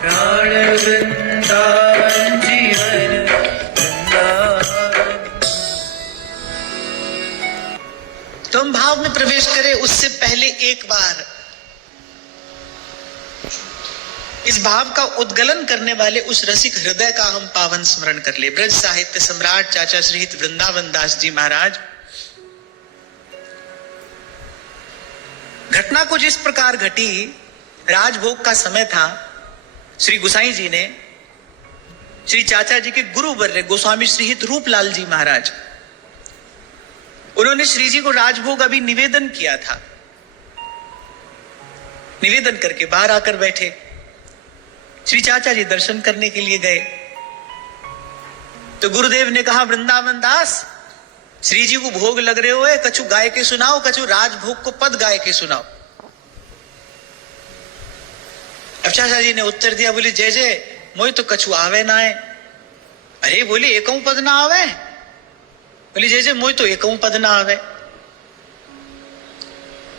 प्राण वृंदावन जीवन वृंदावन। तो हम भाव में प्रवेश करें उससे पहले एक बार इस भाव का उद्गलन करने वाले उस रसिक हृदय का हम पावन स्मरण कर ले। ब्रज साहित्य सम्राट चाचा श्रीहित वृंदावन दास जी महाराज घटना कुछ इस प्रकार घटी। राजभोग का समय था। श्री गुसाई जी ने श्री चाचा जी के गुरु वर्य गोस्वामी श्रीहित रूपलाल जी महाराज, उन्होंने श्री जी को राजभोग अभी निवेदन किया था। निवेदन करके बाहर आकर बैठे। श्री चाचा जी दर्शन करने के लिए गए तो गुरुदेव ने कहा, वृंदावन दास, श्री जी को भोग लग रहे हो, कछु गाय के सुनाओ, कछु राजभोग को पद गाय के सुनाओ। अब चाचा जी ने उत्तर दिया, बोले जय जय मोई तो कछु आवे ना है। अरे बोले एकऊ पद ना आवे? बोले जय जय मोई तो एकऊ पद ना आवे।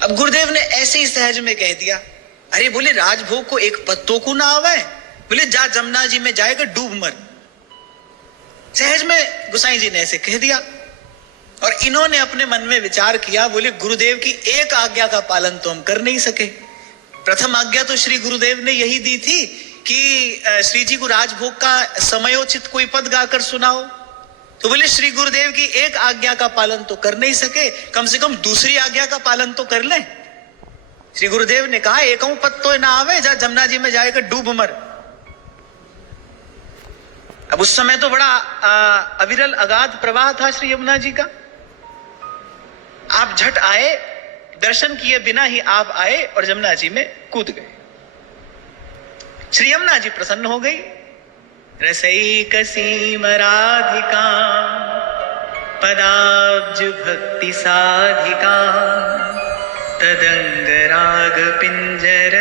अब गुरुदेव ने ऐसे ही सहज में कह दिया, अरे बोले राजभोग को एक पत्तों को ना आवे? बोले जा जमुना जी में जाएगा डूब मर। सहज में गुसाई जी ने ऐसे कह दिया। और इन्होंने अपने मन में विचार किया, बोले गुरुदेव की एक आज्ञा का पालन तो हम कर नहीं सके। प्रथम आज्ञा तो श्री गुरुदेव ने यही दी थी कि श्री जी को राजभोग का समयोचित कोई पद गाकर सुनाओ। तो बोले श्री गुरुदेव की एक आज्ञा का पालन तो कर नहीं सके, कम से कम दूसरी आज्ञा का पालन तो कर ले। श्री गुरुदेव ने कहा, एकऊ पद तो ना आवे, जा जमुना जी में जाएगा डूब मर। अब उस समय तो बड़ा अविरल अगाध प्रवाह था श्री यमुना जी का। आप झट आए, दर्शन किए बिना ही आप आए और जमुना जी में कूद गए। श्री यमुना जी प्रसन्न हो गई। रसई कसीम राधिका पदाब्ज भक्ति साधिका तदंग राग पिंजर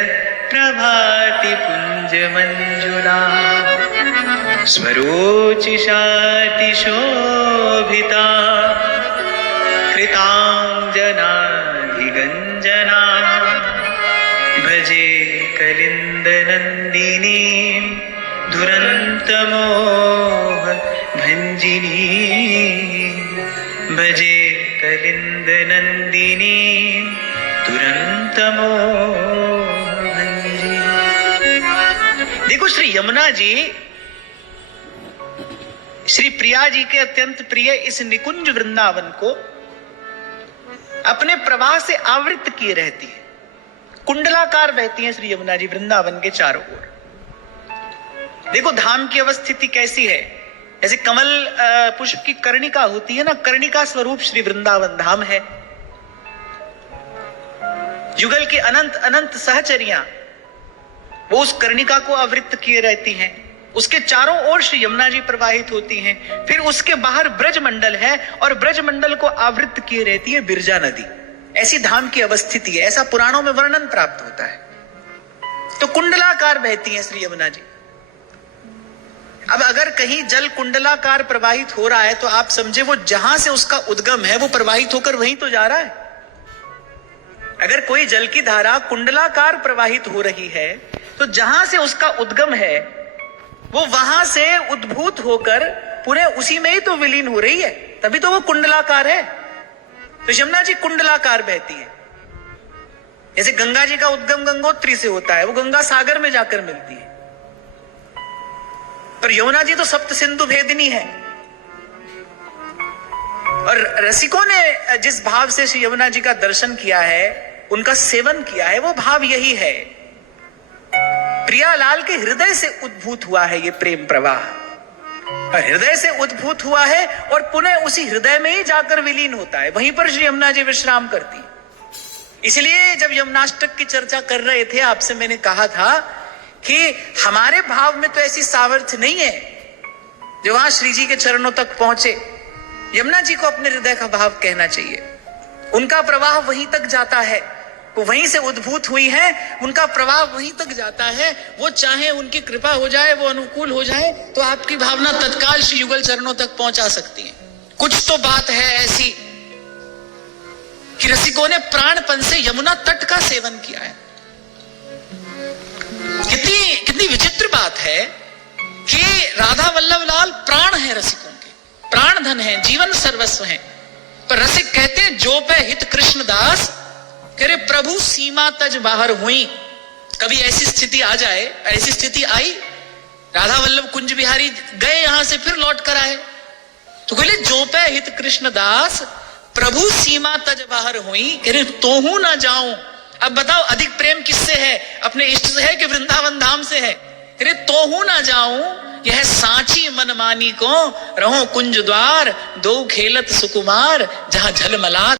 प्रभाति पुंज मंजुला स्वरोचिषाति शोभिता कृतांजनाधिगंजना भजे कलिंद नंदिनी दुरंतमोह भंजिनी भजे कलिंद नंदिनी दुरंतमोह भंजिनी। देखो श्री यमुना जी श्री प्रिया जी के अत्यंत प्रिय इस निकुंज वृंदावन को अपने प्रवाह से आवृत किए रहती है। कुंडलाकार बहती है श्री यमुना जी वृंदावन के चारों ओर। देखो धाम की अवस्थिति कैसी है। जैसे कमल पुष्प की कर्णिका होती है ना, कर्णिका स्वरूप श्री वृंदावन धाम है। युगल की अनंत अनंत सहचरियां वो उस कर्णिका को आवृत किए रहती हैं। उसके चारों ओर श्री यमुना जी प्रवाहित होती हैं। फिर उसके बाहर ब्रज मंडल है और ब्रज मंडल को आवृत किए रहती है बिरजा नदी। ऐसी धाम की अवस्थिति है, ऐसा पुराणों में वर्णन प्राप्त होता है। तो कुंडलाकार बहती है श्री यमुना जी। अब अगर कहीं जल कुंडलाकार प्रवाहित हो रहा है तो आप समझे वो जहां से उसका उद्गम है वो प्रवाहित होकर वहीं तो जा रहा है। अगर कोई जल की धारा कुंडलाकार प्रवाहित हो रही है तो जहां से उसका उद्गम है वो वहां से उद्भूत होकर पूरे उसी में ही तो विलीन हो रही है, तभी तो वो कुंडलाकार है। तो यमुना जी कुंडलाकार बहती है। जैसे गंगा जी का उद्गम गंगोत्री से होता है, वो गंगा सागर में जाकर मिलती है। पर यमुना जी तो सप्त सिंधु भेदिनी है। और रसिकों ने जिस भाव से श्री यमुना जी का दर्शन किया है, उनका सेवन किया है, वो भाव यही है। प्रियालाल के हृदय से उद्भूत हुआ है ये प्रेम प्रवाह, और हृदय से उद्भूत हुआ है और पुनः उसी हृदय में ही जाकर विलीन होता है। वहीं पर श्री यमुना जी विश्राम करती। इसलिए जब यमुनाष्टक की चर्चा कर रहे थे आपसे मैंने कहा था कि हमारे भाव में तो ऐसी सामर्थ्य नहीं है जो वहां श्री जी के चरणों तक पहुंचे। यमुना जी को अपने हृदय का भाव कहना चाहिए। उनका प्रवाह वहीं तक जाता है, वो वहीं से उद्भूत हुई है, उनका प्रवाह वहीं तक जाता है। वो चाहे उनकी कृपा हो जाए, वो अनुकूल हो जाए तो आपकी भावना तत्काल श्री युगल चरणों तक पहुंचा सकती है। कुछ तो बात है ऐसी कि रसिकों ने प्राणपन से यमुना तट का सेवन किया है। कितनी विचित्र बात है कि राधा वल्लभ लाल प्राण है रसिकों के, प्राण धन है, जीवन सर्वस्व है। पर रसिक कहते हैं जो पे हित कृष्ण दास, कह रहे प्रभु सीमा तज बाहर हुई। कभी ऐसी स्थिति आ जाए, ऐसी स्थिति आई, राधा वल्लभ कुंज बिहारी गए यहां से फिर लौट कर आए, तो बोले जो पे हित कृष्ण दास प्रभु सीमा तज बाहर हुई, कह रहे तोहू ना जाऊं। अब बताओ अधिक प्रेम किससे है, अपने इष्ट से है कि वृंदावन धाम से है? कह रहे तोहू ना जाऊं, यह सांची मनमानी को रहो कुंज द्वार, दो खेलत सुकुमार, जहां झलमलात